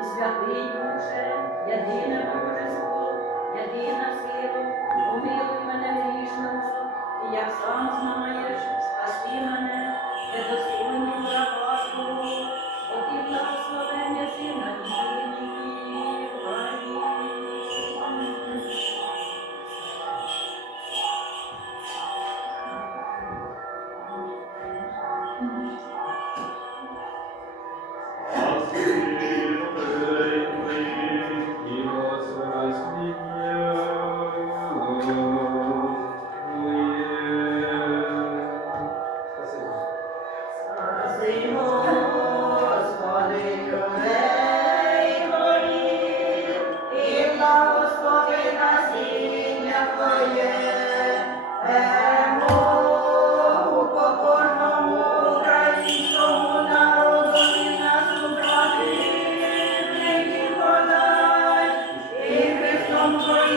і святий Боже, єдине Божество, єдина сила. পালন করে